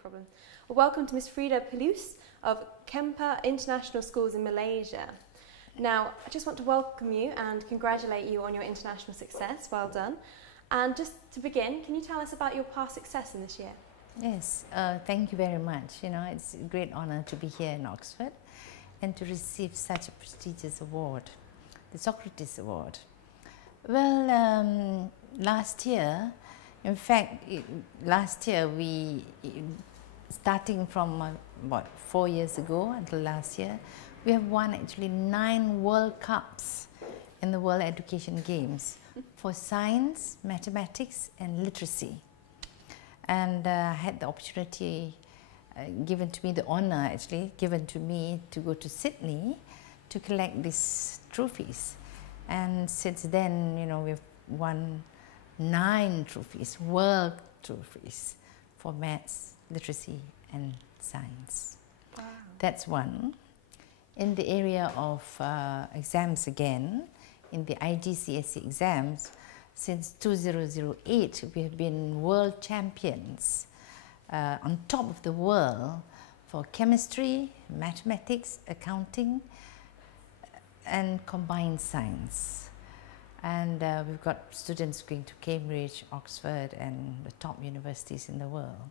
problem. Well, welcome to Miss Freida PILUS of Cempaka International Schools in Malaysia. Now, I just want to welcome you and congratulate you on your international success. Well done. And just to begin, can you tell us about your past success in this year? Yes, thank you very much. You know, it's a great honor to be here in Oxford and to receive such a prestigious award, the Socrates Award. Well, last year, in fact, last year we, starting from about 4 years ago until last year, we have won actually 9 World Cups in the World Education Games for science, mathematics and literacy. And I had the opportunity given to me, the honor actually given to me to go to Sydney to collect these trophies. And since then, you know, we've won 9 trophies, world trophies for maths, literacy and science. Wow. That's one. In the area of exams again, in the IGCSE exams, since 2008 we have been world champions on top of the world for chemistry, mathematics, accounting and combined science. And we've got students going to Cambridge, Oxford and the top universities in the world.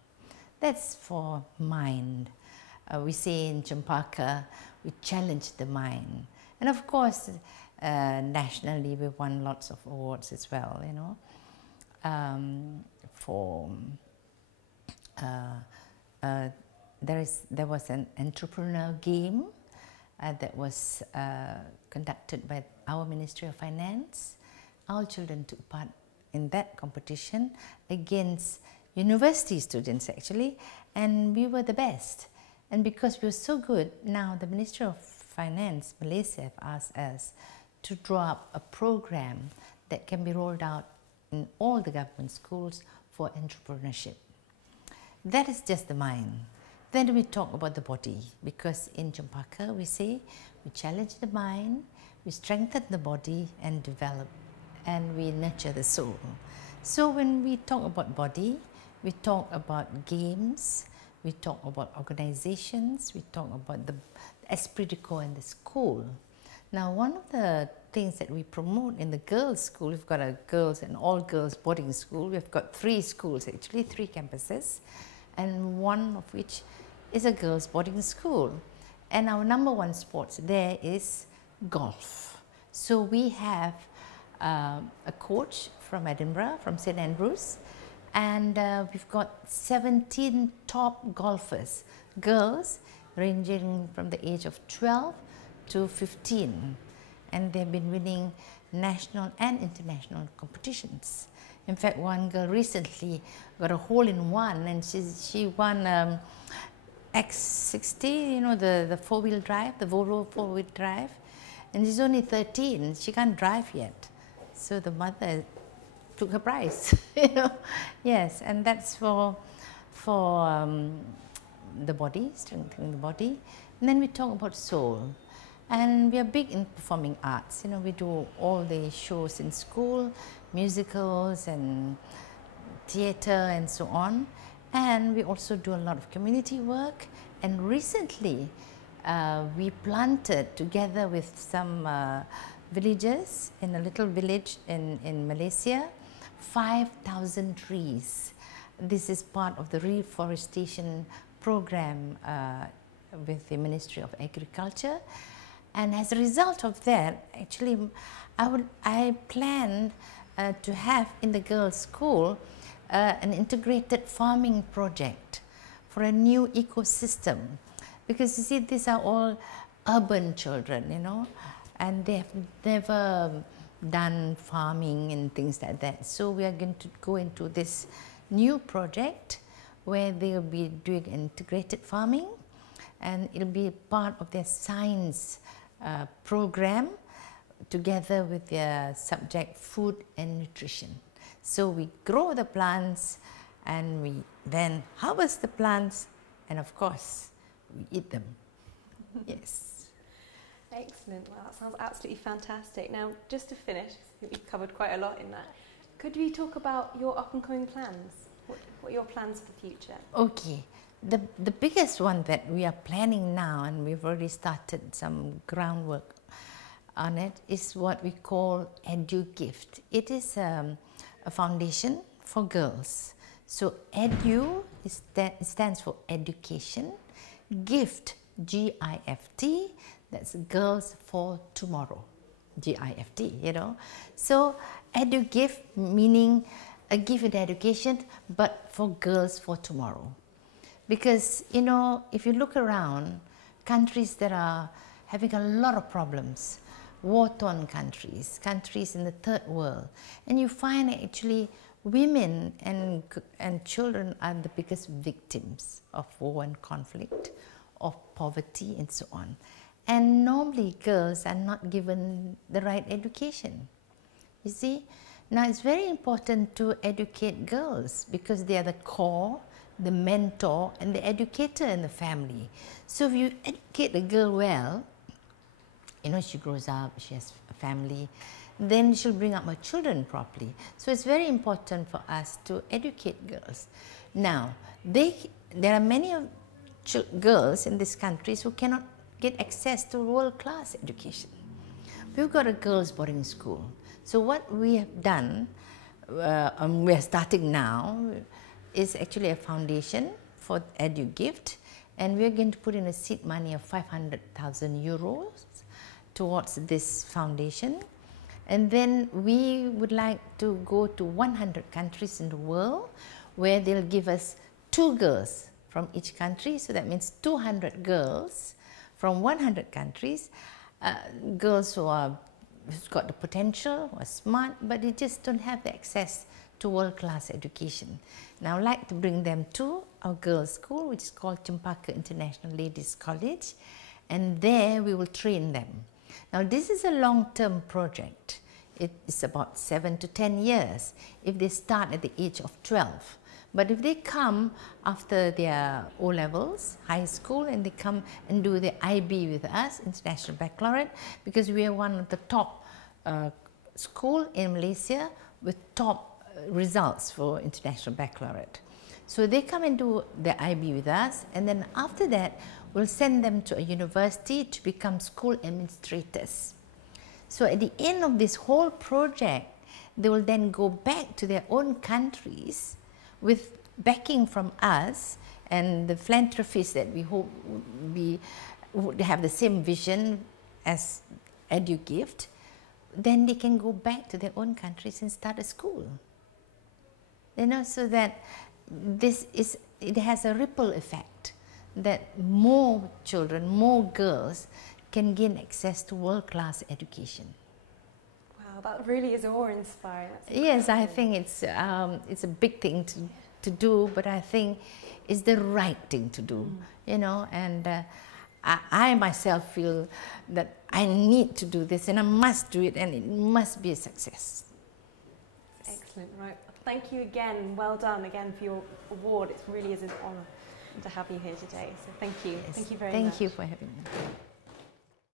That's for mind. We say in Cempaka, we challenge the mind. And of course, nationally we've won lots of awards as well, you know. There was an entrepreneur game that was conducted by our Ministry of Finance. Our children took part in that competition against university students actually, and we were the best. And because we were so good, now the Ministry of Finance, Malaysia, have asked us to draw up a program that can be rolled out in all the government schools for entrepreneurship. That is just the mind. Then we talk about the body, because in Cempaka we say we challenge the mind, we strengthen the body and develop, and we nurture the soul. So when we talk about body, we talk about games, we talk about organizations, we talk about the esprit de corps in the school. Now, one of the things that we promote in the girls' school, we've got a girls and all girls boarding school. We've got 3 schools actually, 3 campuses, and one of which is a girls' boarding school. And our #1 sports there is golf. So we have a coach from Edinburgh, from St Andrews, and we've got 17 top golfers, girls ranging from the age of 12 to 15, and they've been winning national and international competitions. In fact, one girl recently got a hole-in-one and she won X60, you know, the 4-wheel drive, the Volvo 4-wheel drive, and she's only 13, she can't drive yet. So the mother took her prize, you know. Yes, and that's for the body, strengthening the body. And then we talk about soul. And we are big in performing arts. You know, we do all the shows in school, musicals and theatre and so on. And we also do a lot of community work. And recently, we planted together with some villagers in a little village in Malaysia, 5,000 trees. This is part of the reforestation program with the Ministry of Agriculture. And as a result of that, actually, I planned to have in the girls' school an integrated farming project for a new ecosystem. Because you see, these are all urban children, you know, and they have never done farming and things like that. So we are going to go into this new project where they will be doing integrated farming, and it will be part of their science program together with their subject food and nutrition. So we grow the plants and we then harvest the plants, and of course we eat them. Yes. Excellent. Well, that sounds absolutely fantastic. Now, just to finish, I think we've covered quite a lot in that. Could we talk about your up and coming plans? What are your plans for the future? Okay. The biggest one that we are planning now, and we've already started some groundwork on it, is what we call EduGift. It is a foundation for girls. So Edu stands for education, Gift, G-I-F-T, that's Girls for Tomorrow, G-I-F-T, you know. So EduGift meaning a gift in education, but for girls for tomorrow. Because, you know, if you look around, countries that are having a lot of problems, war-torn countries, countries in the third world, and you find actually women and children are the biggest victims of war and conflict, of poverty and so on. And normally girls are not given the right education. You see? Now it's very important to educate girls because they are the core, the mentor and the educator in the family. So if you educate the girl well, you know, she grows up, she has a family, then she'll bring up her children properly. So it's very important for us to educate girls. Now, there are many girls in these countries who cannot get access to world-class education. We've got a girls' boarding school. So what we have done, we are starting now, is actually a foundation for EduGift, and we are going to put in a seed money of 500,000 euros towards this foundation. And then we would like to go to 100 countries in the world where they'll give us 2 girls from each country. So that means 200 girls from 100 countries, girls who's got the potential, who are smart, but they just don't have the access to world-class education. Now I'd like to bring them to our girls' school, which is called Cempaka International Ladies College, and there we will train them. Now this is a long-term project. It is about 7 to 10 years if they start at the age of 12. But if they come after their O-levels, high school, and they come and do the IB with us, International Baccalaureate, because we are one of the top school in Malaysia with top results for International Baccalaureate. So they come and do the IB with us, and then after that, we'll send them to a university to become school administrators. So at the end of this whole project, they will then go back to their own countries with backing from us and the philanthropists that we hope would have the same vision as EduGift. Then they can go back to their own countries and start a school. You know, so that it has a ripple effect, that more children, more girls can gain access to world-class education. Wow, that really is awe-inspiring. Yes, I think it's a big thing to do, but I think it's the right thing to do, you know, and I myself feel that I need to do this and I must do it, and it must be a success. Excellent, right. Thank you again, well done again for your award. It really is an honour to have you here today, so thank you. Yes. Thank you very much. Thank you for having me.